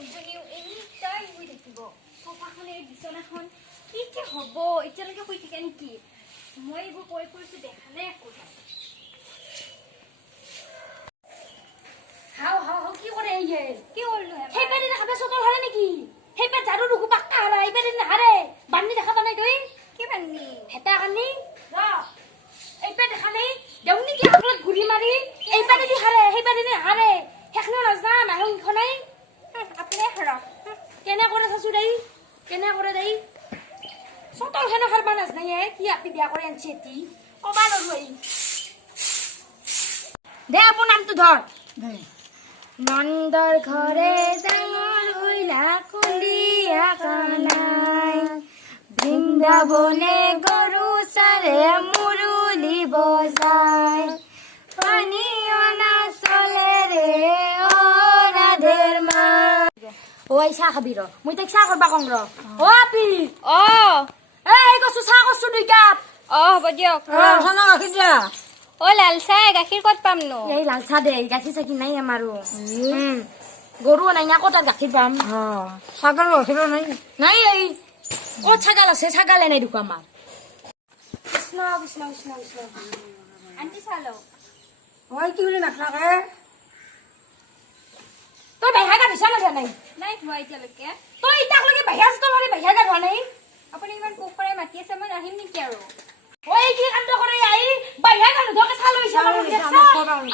দুজনীও any time শুই থাকিব সোফাখনে বিচনাখন কি যে হ'ব এতিয়ালৈকে শুই থাকে নেকি মই এইবোৰ কৈ ফুৰিছো দেখা নাই একো হাও হাও হাও কি কৰে ইয়ে কি কৰিলো সেই পেটে দেখাবে চকল হাৰে নেকি সেই পেট ঝাড়ু ৰুকু পাক্কা হাৰা এই পেটে নাহাৰে বান্নি দেখা পানাই তই কি বান্নি হেতা কানি ৰ এই পেট দেখা নাই দেউনি কি আগলত ঘুৰি মাৰি এই পেটে দি হাৰে সেই পেটে দি হাৰে হেখনো নাজনা মাহং খনাই আপুনি হাৰা কেনে কৰে চাচু দেই কেনে কৰে দেই চকল খানে খাৰবা নাজনা কি আপনি বিয়া কৰি আনছি এতি কবা নৰই দে আপো নামটো ধৰ নন্দৰ ঘৰে ডাঙৰ হৈলা কুলিয়া কানাই বৃন্দাবনে গৰু চাৰে মুৰুলি বজাই পানী অনা চলে ৰে অ ৰাধেৰ মা ঐ চাহ খাবি ৰ মই তাইক চাহ কৰবা কং ৰ অ আপি এই কচু চাহ কচু দুই কাপ হ'ব দিয়ক চানা গাখীৰ দিয়া লাল চাহ গাখীৰ ক'ত পাম নো এই লাল চাহ দে গাখীৰ চাখি নাই আমাৰো গৰু নাই না ক'ত গাখীৰ পাম ছাগল গাখীৰ নাই নাই এই ক'ত ছাগাল আছে ছাগালে নাই দেখো আমাৰ কৃষ্ণ কৃষ্ণ কৃষ্ণ কৃষ্ণ আন্টি চালো ঐ কি বুলি নাথাকে তই বাহিৰা গা ধুইছা না নাই নাই ধোৱা এতিয়ালৈকে তই ইটাকলৈকে বাহিৰা আছে তই বাহিৰা গা ধোৱা নাই আপুনি ইমান পোক কৰাই মাতি আছে মই আহিম নেকি আৰু ঐ কি কাণ্ড কৰে আই বাহিৰা গা ধুৱাকে চাল লৈছা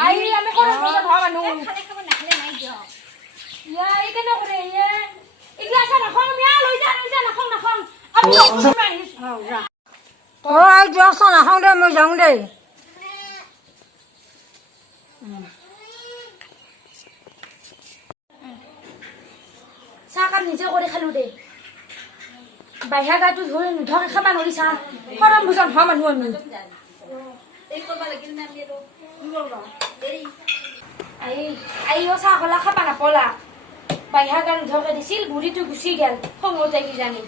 আই আমি কৰা ধোৱা মানুহ খালে খাব নাখালে নাই দিয়ক ইয়া এই কেনে কৰে ইয়া এইগিলা আছে নাখং মিয়া লৈ যা নাখং আপুনি যোৱা চাহ নাখাওঁ দে মই যাওঁ দেই চাহকাপ নিজে কৰি খালো দে বাহিৰা গাটো ধৰি নুধকে খাবা নৰি চাহ কৰম বুজন হোৱা মানুহ আমি চাহ কলা খাবা নাপলা বাহিৰা গা নুধকে দিছিল বুঢ়ীটো গুচি গেল খঙতে কিজানি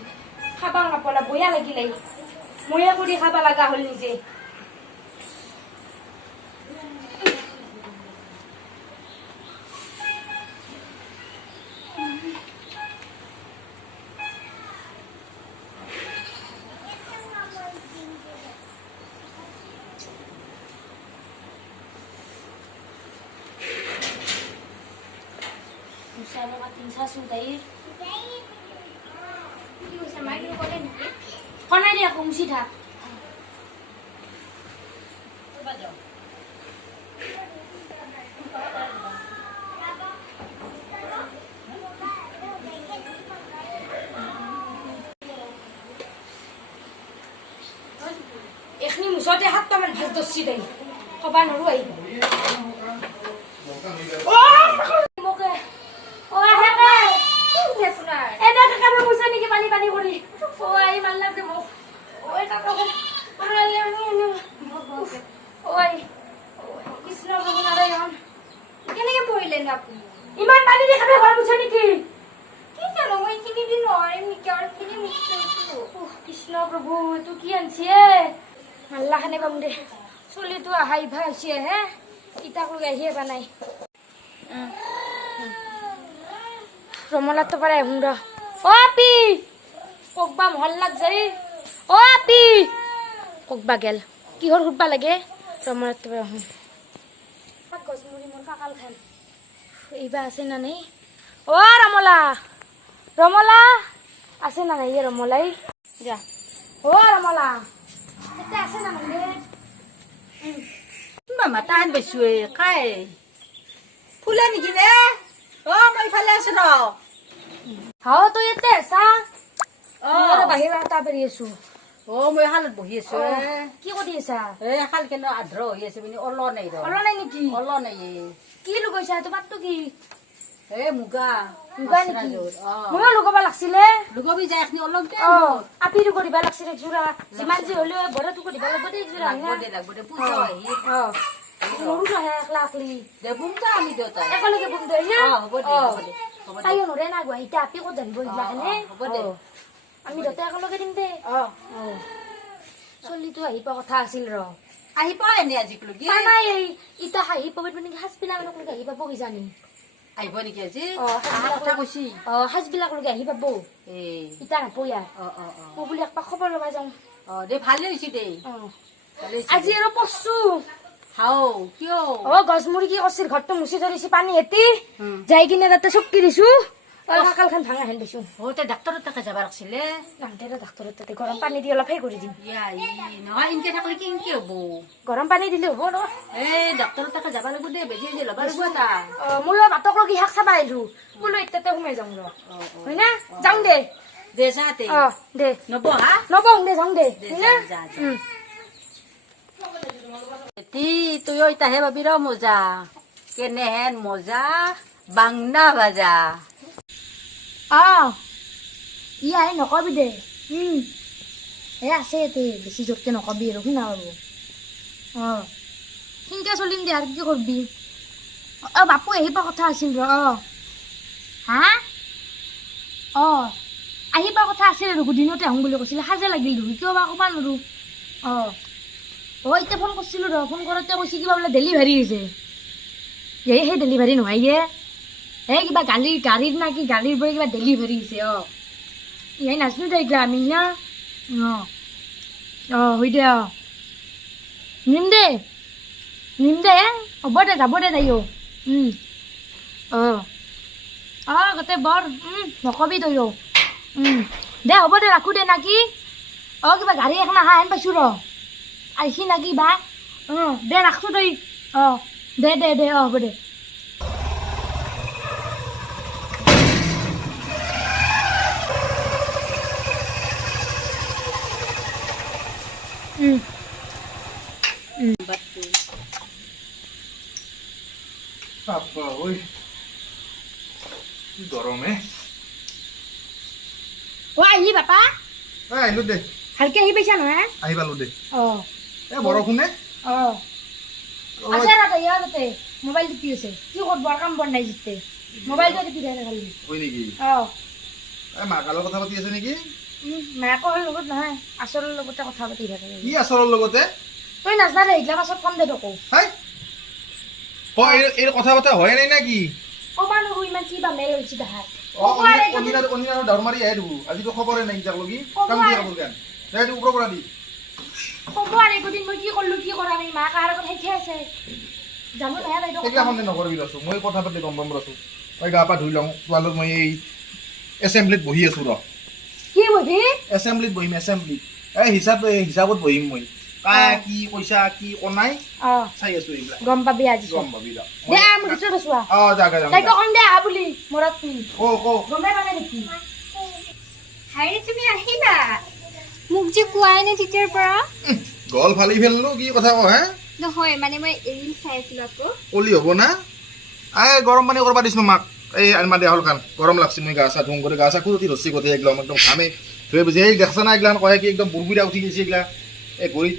খাবা নাপলা বয়া লাগিলে ময়ে কৰি খাবা লগা হ'ল নিজে কনাই দিয়া কমচি থাক এখনি মুচতে 7টামান ভাজ দছি দেই কবা নৰো আই ইমান পানী দি খাবে ঘৰ মুছে নেকি কি জানো মই এইখিনি দিন নোৱাৰিম নেকি আৰু এইখিনি মুছি কৃষ্ণ প্ৰভু এইটো কি আনছি আল্লাহ খানে পাম দে চলিটো আহাই ভাইছে হে ইটাক লৈ আহিয়ে বানাই ৰমলাটো পাৰে আহোঁ ৰ অ আপি ককবা মহল লাগ যাই অ আপি ককবা গেল কিহৰ সুধবা লাগে ৰমলাটো পাৰে আহোঁ গছমুৰি মোৰ কাকাল খান এইবা আছে না নাই অ ৰমলা ৰমলা আছে না নাই ৰমলাই যা অ ৰমলা এটা আছে না নাই মামা তাহান বেছো কাই ফুলে নেকি নে মই ইফালে আছো ৰ হাও তই ইয়াতে আছা মই বাহিৰত এটা পাৰি আছো মই শালত বহি আছো কি কৰি আছা শাল কেনে আধ্ৰ হৈ আছে মানে অল নাই নাই নেকি অল নাই কি লগাইছা তোমাৰটো কি মুগা মুগা নেকি ময়ো লগাব লাগছিলে লগাবি যায় এখনি অলপ দে আপিৰো কৰিব লাগছিলে একযোৰা যিমান যি হ'লেও বৰটোকো দিব লাগিব দেই একযোৰা লাগব দে পূজা আহি মোৰো নাহে একলা আকলি দে বুম যা আমি দেউতা একেলগে বুম দে হ'ব দে তাইও নৰে না গুৱাহাটীতে আপি ক'ত জানিব এইগিলাখানে হ'ব দে আমি দুটা একেলগে দিম দে চলিটো আহি পোৱা কথা আছিল ৰ আহি পাই এনে আজিকলৈকে নাই এই ইটা হাঁহি পাব মানে সাজ পিলা মানুহ আহি পাব কিজানি আহিব নেকি আজি সাজবিলাক কথা কৈছি সাজবিলাক লগে আহি পাব ইটা নাপয়া মই বুলি একপাক খবৰ ল'বা যাওঁ দে ভালে হৈছে দে আজি আৰু পচছো হাও কিয় গছমুৰি কি কৰছিল ঘৰটো মুচি ধৰিছি পানী হেতি যাই কিনে তাতে চকী দিছো কাকালখান ভাঙা হেন দিছো তই ডাক্তৰৰ তাকে যাব লাগছিলে নামতে ডাক্তৰৰ তাতে গৰম পানী দি অলপ সেই কৰি দিম নহয় ইনকে থাকলে কি ইনকে হ'ব গৰম পানী দিলে হ'ব ন ডাক্তৰৰ তাকে যাব লাগিব দে বেজি ল'ব লাগিব এটা মই বাটক লগি শাক চাবা আহিলো বোলো এতিয়াতে সোমাই যাওঁ ৰ হয় না যাওঁ দে দে যাতে দে নবৌ হা নবৌ দে যাওঁ দে হয় না তুই ইতাহে ভাবি ৰ মজা কেনেহেন মজা বাংনা বাজা ই আহি নকবি দে আছে ইয়াতে বেছি জোৰকে নকবি আৰু শুনা পাব সেনকে চলিম দে আৰু কি কৰবি বাপু আহিবা কথা আছিল ৰ হা আহিবা কথা আছিল আৰু দিনতে আহোঁ বুলি কৈছিলে সাজে লাগিল দেখোন কিয় বা ক'বা নোৱাৰো এতিয়া ফোন কৰিছিলোঁ ৰ ফোন কৰোঁতে কৈছে কিবা বোলে ডেলিভাৰী হৈছে সেই ডেলিভাৰী নহয় কিবা গাড়ীৰ না কি গাড়ীৰ পৰা কিবা ডেলিভাৰী হৈছে ইয়াই নাজনো দে এইগিলা আমি না হৈ দে নিম দে হ'ব দে যাব দে তাইও গোটেই বৰ নকবি তইও দে হ'ব দে ৰাখোঁ দে না কি কিবা গাড়ী এখন আহা হেন পাইছোঁ ৰ আহিছি না কি বা দে ৰাখছোঁ তই দে হ'ব দে Apa, woi? Gorome. আহিলি বাপা আহিলো দে ভালকে আহি পাইছা নহয় আহি পালো দে বৰষুণে আছে তাতে তাতে মোবাইল টিপি আছে কি কৰিব কাম বন নাই জিতে মোবাইলটো টিপি থাকে খালি হয় নেকি মাকালৰ কথা পাতি আছে নেকি মাকৰ লগত নহয় আচলৰ লগতে কথা পাতি থাকে কি আচলৰ লগতে তই নাজানা দে এইগিলা পাছত কম দে তোকো এই কথা পতা হয় নাই না কি কবা নৰো ইমান কিবা মেল হৈছে দেখাত অনিলাৰ ডাউৰ মাৰি আহে দেখো আজিতো খবৰে নাই যাক লগি কাম কি খবৰ গান দে এইটো ওপৰৰ পৰা দি কব আৰু একদিন মই কি কৰিলো কি কৰা নাই মা কাৰ আগত হেঠে আছে জানো নহয় বাইদেউ সেইগিলা সন্দেহ নকৰিবি ৰচো মই কথা পাতি গম পাম ৰচো মই গা পা ধুই লওঁ তোৱালত মই এই এছেম্বলিত বহি আছো ৰ কি বহি এছেম্বলিত বহিম এছেম্বলিত হিচাপত বহিম মই কি পইচা কি কনাই চাই আছো এইবিলাক গম পাবি আজি গম পাবি দে মোৰ ভিতৰত আছো জাগা যাম তাইতো কম দে আহা বুলি মৰত গমে পালে নেকি হাইৰে তুমি আহিলা মোক যে কোৱাই নাই তেতিয়াৰ পৰা গল ফালি ফেললো কি কথা কয় হে নহয় মানে মই এৰিল চাই আছিলো আকৌ কলি হ'ব না গৰম পানী কৰবা দিছো মাক এই আনমা দিয়া হল কান গৰম লাগছে মই গা চা ধুম কৰি গা চা কুৰুতি ৰচি গোটেই একদম ঘামে ধুই বুজি এই দেখছা না এইগিলান কয় কি একদম বুৰবুৰা উঠি গৈছে এইগিলা এই ভৰিত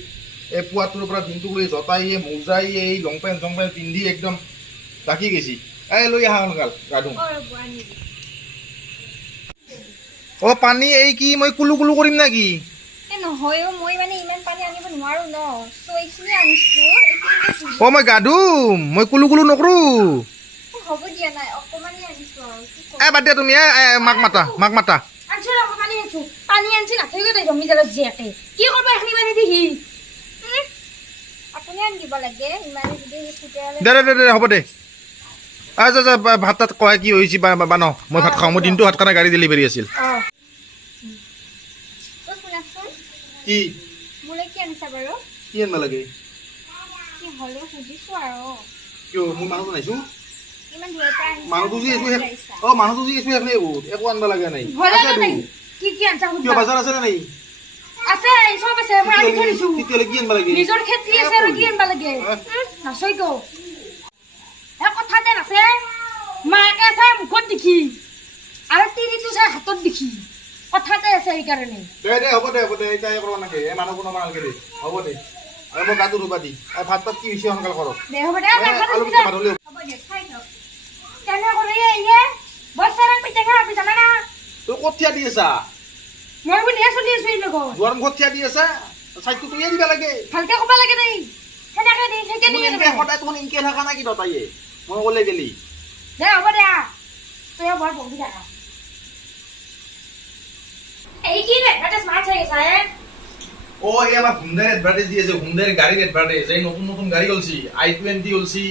এই পুৱাটোৰ পৰা দিনটো লৈ জতাই মোজাই এই লং পেণ্ট চং পেণ্ট পিন্ধি একদম ডাকি গৈছি লৈ আহা সোনকাল গা ধুম পানী এই কি মই কুলু কুলু কৰিম না কি নহয় মই মানে ইমান পানী আনিব নোৱাৰো ন সো এইখিনি আনিছো মই গা ধুম মই কুলু কুলু নকৰো হ'ব দিয়া নাই অকমানে আনিছো আৰু বাদ দিয়া তুমি মাক মাতা আনছো ৰ পানী আনছি নাথাকিব তই জমি জালত জীয়াকে কি কৰিব এখনি পানী দিহি আপুনি আনি দিব লাগে ইমান যদি দে হ'ব দে যা ভাত তাত কয় কি হৈছে বান মই ভাত খাওঁ মই দিনটো ভাত খানা গাড়ী ডেলিভাৰী আছিল কি মোলে কি আনিছা বাৰু কি আনিব লাগে কি হ'লেও সুধিছো আৰু কিয় মোৰ মানুহটো নাইছো ইমান দূৰৰ পৰা আহিছা মানুহটো যি আছো সেইখিনি একো আনিব লাগে নাই কি আনছা কিয় বাজাৰ আছে নে নাই আছে সব আছে মই আনি থৈ দিছো তেতিয়াহ'লে কি আনিব লাগে নিজৰ খেতি আছে আৰু কি আনিব লাগে নাচই গো কথা দে আছে মাকে চাই মুখত দেখি আৰু তিৰিটো চাই হাতত দেখি কথাতে আছে সেইকাৰণে দে হ'ব দে এতিয়া কৰিব নালাগে এই মানুহ কোনো নালাগে দে হ'ব দে মই গাটো ধুবা দি ভাত তাত কি হৈছে সোনকাল কৰক দে হ'ব দে আলু মাধলি হ'ব দে খাই থাক কেনে কৰি ইয়ে বছৰৰ পিঠা খা আপি জানা না তই কঠীয়া দি আছা মই বুলি চলি আছো এই লগত দুৱাৰ কঠীয়া দি আছা চাইটো তুইয়ে দিবা লাগে ভালকে ক'ব লাগে দেই সেনেকে দি সদায় তোন ইনকে থাকা না কি তই মই ক'লে গেলি দে হ'ব দে তই বৰ বহি থাকা এই কি নে এটা স্মার্ট চাই আছে ও এই আমার হুন্ডার অ্যাডভার্টাইজ দিয়েছে হুন্ডার গাড়ির অ্যাডভার্টাইজ এই নতুন নতুন গাড়ি হলছি i20 হলছি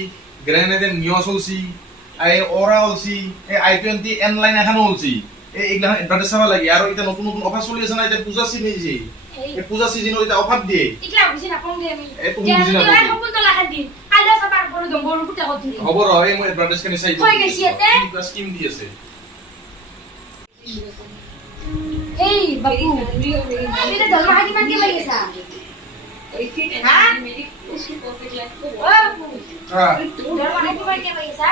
গ্র্যানেডের নিয়স হলছি এই ওরা হলছি এই i20 এন লাইন এখানে হলছি এই এগুলা অ্যাডভার্টাইজ চাবা লাগে আর এটা নতুন নতুন অফার চলি আছে না এটা পূজা সিজন যে এই পূজা সিজনত এটা অফার দিয়ে ইকলা বুঝি না কোন দে আমি এই তুমি বুঝি না তুই হবুন তো লাখা দিন আলো সাবার বড় দম্বর কুটা কত দিন খবর হয় মই অ্যাডভার্টাইজ কেন চাই কই গেছি এতে স্কিম দিয়েছে এই বাবু আমি তো ধর্ম হাকি মান কে লাগিছা হ্যাঁ হ্যাঁ ধর্ম হাকি মান কে লাগিছা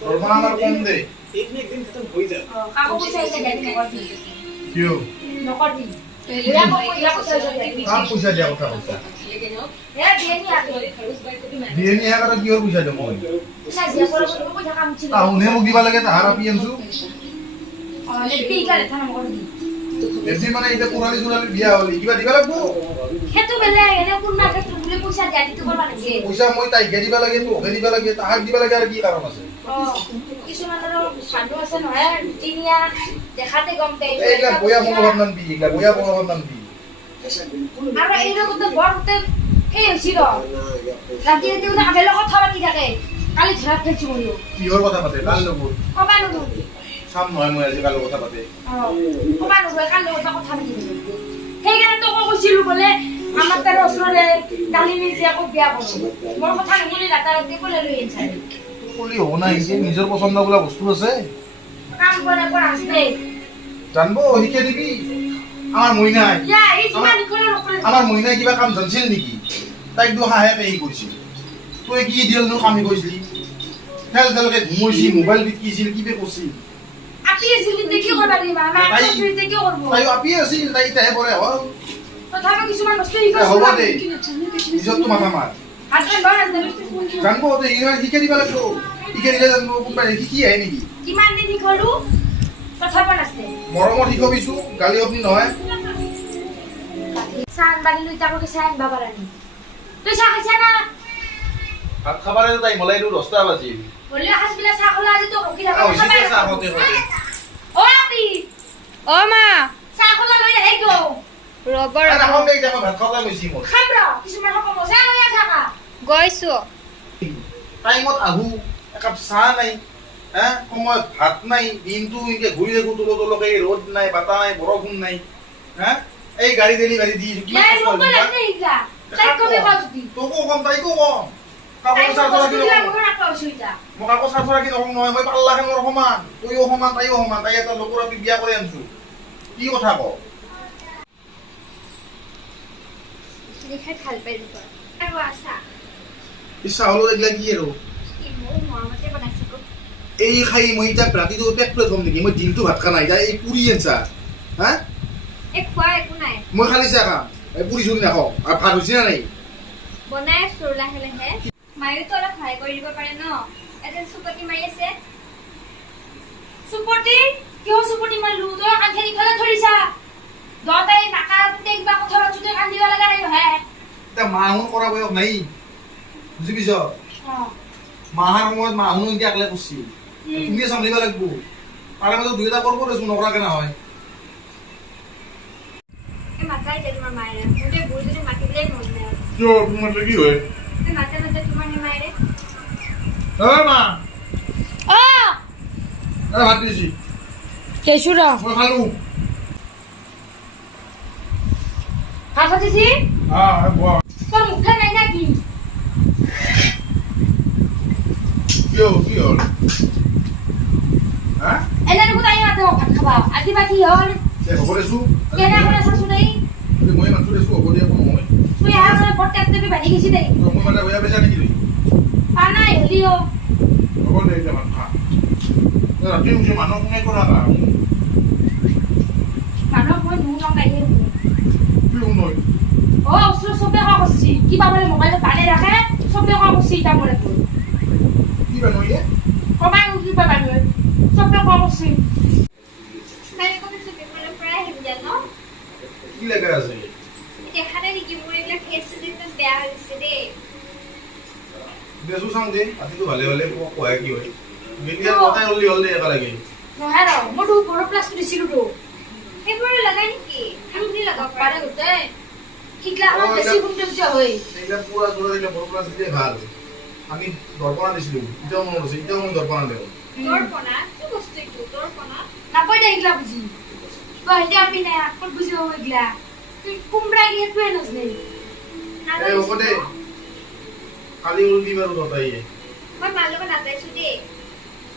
দরমা আমার কম দে কাকু পয়সা দেই নকর দি কিও নকর দি ইয়া পয়সা কাম পয়সা দিয়া কথা বলছা এ দিয়ে নি আগে দিয়ে নি আগara কিহৰ পয়সা দেব মই না যে বড় বড় পয়সা কাম ছিল তাহলে মোক দিবা লাগে তাহার আপি আনছো নে পিকালে থানা নকর দি এসি মানে এটা পুরালি সুরালি বিয়া হলি কিবা দিবা লাগবো হেতু বেলে এনে কোন না ক্ষেত্র বলে পয়সা দিয়া দিতে করবা লাগে পয়সা মই তাই দিবা লাগে তো দিবা লাগে তাহার দিবা লাগে আর কি কারণ আছে কিছুমানৰ সাধু আছে নহয় তিনিয়া দেখাতে গম পাই এইলা বয়া মনোভাব নান বি এইলা বয়া মনোভাব নান বি আৰু এই ৰকমতে বৰতে এই হৈছিল ৰাতি ৰাতি ওলা আবেলা কথা পাতি থাকে কালি ধৰাত ফেলছো মইও কিহৰ কথা পাতে কাল লগত কবা নগো সাম নহয় মই আজি কাল কথা পাতে কবা নগো কালি লগত কথা পাতি সেইকাৰণে তোক কৈছিলো বোলে আমাৰ তাৰ ওচৰৰে কালি নিজে আকৌ বিয়া কৰছো মোৰ কথা নুশুনি ৰাতাৰাতি বোলে লৈ আনছাই কলি হ'ব না এই নিজৰ পছন্দ বোলা বস্তু আছে কাম কৰে কৰা আছে জানবো শিকে দিবি আমাৰ মইনাই ইয়া এই যিমান নিকলে নকৰে আমাৰ মইনাই কিবা কাম জানছিল নেকি তাইক দু হাহে পেই কৰিছিল তই কি দিল নো কামি কৰিছিলি খেল খেলকে ঘুমৈছি মোবাইল বিকিছিল কিবে কৰিছিল আপি আছিল দেখি কৰবা দিবা আমাৰ আছিল দেখি কৰব তাই আপি আছিল তাই তাহে পৰে হল তথাপি কিছুমান বস্তু শিকা হ'ব দে নিজৰটো মাথা মাৰ হাতখন বৰ আছে জানবো দে ইমান শিকে দিবা লাগিব শিকে দিলে জানবো কোনবা শিকি আহে নেকি কিমান দিন শিকলো তথাপি আছে মৰমত শিকবিছো গালি আপনি নহয় সান বাড়ি লই তারপর সান বাবা রানী তুই চা খাইছ না ভাত খাবারে তাই মলাইটো 10টা বাজিল বলে হাসবিলা চা খলা আজি তো রকি আও শিকে চা হতে হতে ও আপি ও মা চা খলা লই আই গো ৰব আৰে ৰব হাম দেই ভাত খাওয়া গৈছি মই খামরা কিছুমান হকম চা লই থাকা গৈছো টাইমত আহু একাপ চাহ নাই হ্যাঁ সময়ত ভাত নাই দিনটো ইনকে ঘুরি দেখো তোলো তোলকে রোদ নাই বাতা নাই বরফুন নাই হ্যাঁ এই গাড়ি ডেলিভারি দি কি নাই মোক লাগতে ইগলা তাই কবে বাজতি তোকো কম তাইকো কম কাকো তাই সাথে রাখি বস্তুলা নকম মই রাখা সুইতা মই কাকো সাথে রাখি নকম নহয় মই পাল্লা খানৰ সমান তইও সমান তাইও সমান তাই এটা লোকৰ আমি বিয়া কৰি আনছো কি কথা ক দেখাই ভাল পাই দিবা আৰু আছা ইচ্ছা হলো দেখলা কি আৰু কি মোৰ মৰমতে বনাইছে গো এই খাই মই এটা ৰাতিটো পেট ফুলে থম নেকি মই দিনটো ভাত খা নাই এতিয়া এই পুৰি আনছা হা এই খোৱা একো নাই মই খালি চা খাম এই পুৰি চুৰি নাখাওঁ আৰু ভাত হৈছে না নাই বনাই আছো লাহে লাহে মায়োতো অলপ সহায় কৰি দিব পাৰে ন এজন চুপতি মাৰি আছে সুপটি কিয় সুপটি মারলু তো কাঁধে নিখলে ধরিছা দতাই নাকা দেখবা কথা বাজুতে কান দিবা লাগা নাই হে এটা মাহুন কৰা বয়স নাই বুজি পিছ মাহাৰ সময়ত মাহুন ইনকে আকলে কৰছি তুমি চম্ভালিব লাগিব তাৰে মাজত দুই এটা কৰিব দেচোন নকৰাকে নহয় এই মাতাই যে তোমাৰ মায়েৰে মোৰে বুঢ়ীজনী মাতিবলে মন নাই কিয় তোমাৰ কি হয় এই মাতে মাতে তোমাৰ মায়েৰে ঐ মা ও ভাত দিছি কেশুৰা মই খালো খাইছিস বোৱা তোর মুখে নাই নাকি কি হ'ল হা এনে নুকু তাই মাতে ভাত খাবা আজি বাকি হল হ'ব দেছো কেনে করে শাশু নাই মই মাছো দেছো হ'ব দিয়া কোনো হয় তুই আর পট্টাক দেবে বাড়ি গেছি দেই মই মানে বেয়া বেচা নেকি তুই পানাই হলিও হ'ব দে এতিয়া ভাত খা ৰাতি উঠি মানুহ কোনে কৰা কা মানুহ মই নু নকাই কি উনৈ ও সবে কা করছি কি বাবলে মোবাইল টানে রাখে সবে কা করছি তা মরে তুই কি বানৈয়ে কমাই কি পাবা নয় সবে কা করছি তাই কোনে চুপি মানে প্ৰায় আহিব যায় ন কি লাগা আছে দেখা নাই নেকি মোৰ এইবিলাক ফেচটো একদম বেয়া হৈ গৈছে দেই দেছো চাওঁ দে ৰাতিটো ভালে ভালে কোৱা কি হয় বিলিয়াৰ কথাই হলি হল দে এবাৰগে নহয় ৰ মইতো বড় প্লাষ্টিক দিছিলো তো সেইবোৰ লগাই নেকি আমি লগাব পাৰে গোটে কিগলা অলপ বেছি গুণটো হয় এইলা পুৰা জোৰা দিলে বড় ক্লাছ দিয়ে ভাল আমি দৰ্পণা দিছিলো ইটাও মনত আছে ইটাও মই দৰ্পণা দেও দৰ্পণা কি বস্তু এইটো দৰ্পণা নাপাই দে ইগলা বুজি তো হেতে আমি নাই আকল বুজি হ'ব ইগলা তুই কুমড়া গিয়ে তুই নজনে এই হ'ব দে কালি উলটি বাৰো দতাইয়ে মই মাৰ লগত নাযাইছো দেই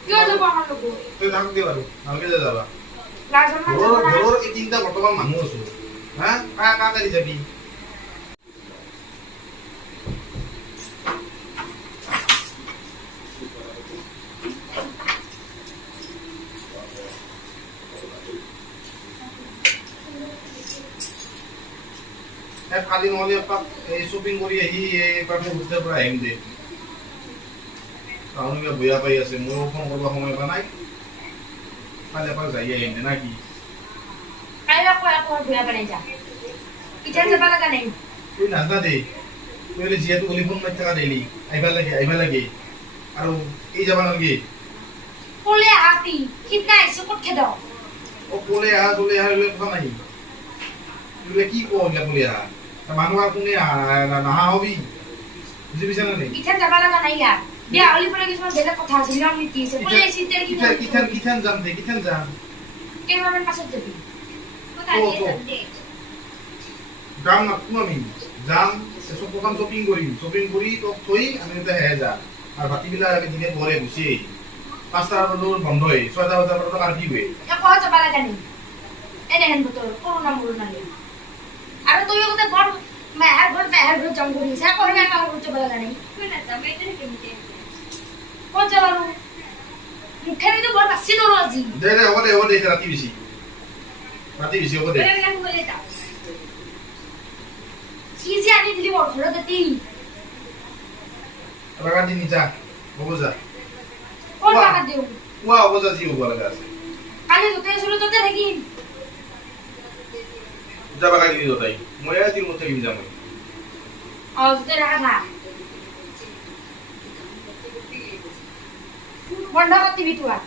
কিয় যাব আমাৰ লোক তই থাক দে বাৰো নালকে যাবা লাজৰ ঘৰৰ এই তিনটা বৰ্তমান মানুহ আছো হা কা কালি যাবি কালি নহ'লে এপাক এই শ্বপিং কৰি আহি এপাক হোটেলৰ পৰা আহিম দে টাউন কিবা বেয়া পাই আছে ময়ো ফোন কৰিব সময় পোৱা নাই কালি এপাক যাই আহিম দে না কি কাইলৈ আকৌ বেয়া বনাই যা ইটান যাব লগা নাই তুই নাজনা দে তুই যিহেতু গলি ফোন মাৰি থকা ডেইলি আহিবা লাগে আৰু এই যাবা নালগে ক'লে আপি সিদিনা আহিছে ক'ত খেদ অ ক'লে আহা এইবিলাক কথা নাই এইবিলাক কি কওঁ এইবিলাক ক'লে আহা মানুহ আৰু কোনে নাহা হবি বুজি পাইছা নে নাই ইটান যাব লগা নাই ইয়াৰ বিয়া হলি পৰে কিছুমান বেলেগ কথা আছে নিয়ম নীতি আছে ক'লে চিন্তাৰ কিঠান যাম দে কিঠান যাম কেইমাহমান পাছত যাবি মই কালি যাম দেই যাম না আমি যাম প্ৰথম শ্বপিং কৰি তোক থৈ আমি এতিয়া হেৰে যাম আৰু বাকীবিলাক আমি দিনে ঘৰে গুচি আহিম 5টা বজাৰ বন্ধ হয় 6টা বজাৰ পৰা আৰু কি হয় একো যাব লগা নাই এনেহেন বতৰ কৰোণা মৰোণা নাই আৰু তই গোটেই বৰ মেহাৰ ঘৰত যাম কৰি আছে আকৌ হেনে আমাৰ ঘৰত যাব লগা নাই মই নাযাম এইটো কেনেকে ক'ত যাব আৰু মুখেৰিটো বৰ বাচি দৰো আজি দে হ'ব দে ৰাতি বেছি হ'ব দে বেলেগ হ'লে যাম কি যে আনি দিলি বৰ ঘৰত এটি লগা দিনি যা হ'ব যা ক'ত লগা দিওঁ কোৱা হ'ব যা যি হ'ব লগা আছে কালি য'তে আছিলো ত'তে থাকিম যাবা লাগিলি তাই মই আৰু তিন মতে যাম য'তে ৰাখা থাক বন্ধ কৰি দিবি তোৰ